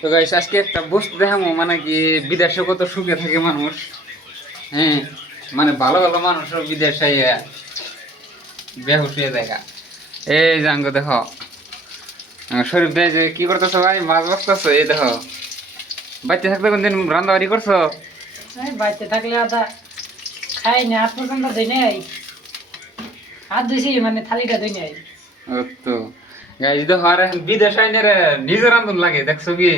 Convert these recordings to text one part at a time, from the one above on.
তো গাইস আজকে একটা বস্তু দেখামো, মানে কি বিদেশে কত সুখে থাকে মানুষ। হ্যাঁ, মানে ভালো ভালো মানুষও বিদেশে বেহুশ হয়ে দেখা। এই জাঙ্গ দেখো, শরীফ দেয় যে কি করতেছো ভাই? মাছ বাঁচতেছো? এই দেখো, বাচ্চা থাকতে কোনদিন রান্না বাড়ি করছো? বাড়িতে থাকলে আদা খাই না, হাত পর্যন্ত ধুই নাই। হাত ধুইছি মানে থালিটা ধুই নাই। ও তো গাইস দেখো, আর এখন বিদেশ আইনে নিজের রান্ধন লাগে, দেখছো কি?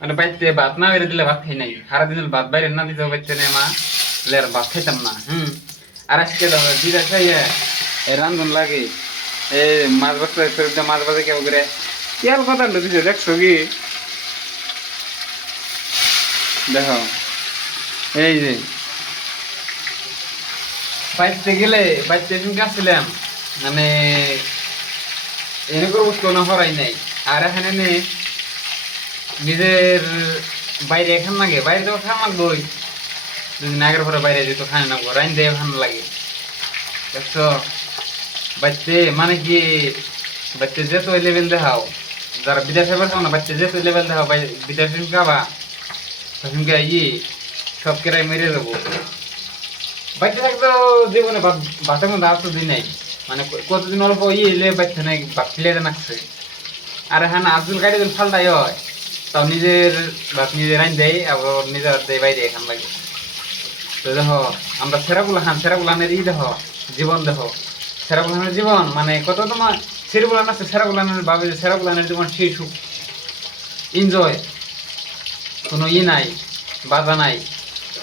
মানে বাড়িতে ভাত না বেড়ে দিলে ভাত খাই নাই, সারাদিন ভাত বাইরে না দিতে পারছে না মা, আর ভাত খাইতাম না। আর আজকে দেখো বিদেশ আইয়ে এই রান্ধন লাগে। এই মাছ ভাজতে মাছ ভাজে কেউ করে তেল কথা দিছে, দেখছো কি? দেখো এই যে বাইতে গেলে বাইতে দিন কাছিলাম, মানে এরকম কোনো হরাই নাই। আর এখানে নিজের বাইরে এখান লাগে, বাইরে তো খান লাগবোই। দুদিন আগের পরে বাইরে যেত খান লাগবো, রাইন দিয়ে খান লাগে, দেখছো? বাচ্চে মানে কি, বাচ্চে যেত ওই লেভেল দেখাও, যারা বিদেশে বেরছো না, বাচ্চে যেত ওই লেভেল দেখাও, বিদেশে খাবা তখনকে সব কেরাই মেরে দেবো। বাচ্চা থাকতেও জীবনে ভাতের মধ্যে আর তো দিন নাই, মানে কতদিন অল্প এলে বাচ্চা নাই ভাত প্লেটে নাকছে। আর হ্যাঁ আব্দুল কাটিদুল ফালটাই হয়, তাও নিজের ভাত নিজে রাইন দেয়, আবার নিজের হাত দেয় বাইরে এখান লাগে। তো দেখো আমরা সেরাগুলো খান, সেরাগুলানের দেখো জীবন, দেখো সেরাগুলানের জীবন মানে কত তোমার সেরাগুলান আছে, সেরাগুলানের ভাবে যে সেরাগুলানের জীবন সেই সুখ, এনজয়, কোনো নাই, বাধা নাই।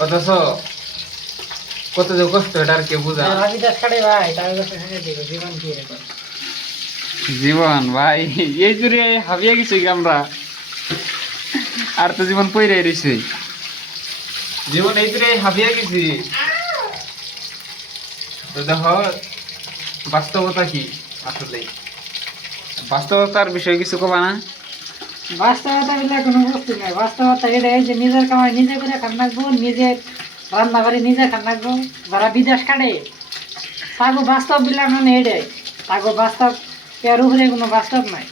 অথচ কত যে কষ্ট, এটা আর কেউ বোঝা। বিদেশ কাটে ভাই, তার কাছে দিব জীবন কি এরকম জীবন ভাই এই জুড়ে হাবিয়ে গেছি আমরা, আর তো জীবন পইরে রয়েছে, জীবন এই জুড়ে হাবিয়ে গেছি। তো দেখো বাস্তবতা কি, আসলে বাস্তবতার বিষয়ে কিছু কবা না? বাস্তবতা বলে কোনো বস্তু নাই। বাস্তবতা এটাই যে নিজের কামাই নিজে করে খান রাখবো, নিজে রান্না বাড়ি নিজে খান রাখবো। যারা বিদেশ কাটে তাগো বাস্তব বিলা মানে এটাই, তাগো বাস্তব এর উপরে কোনো বাস্তব নাই।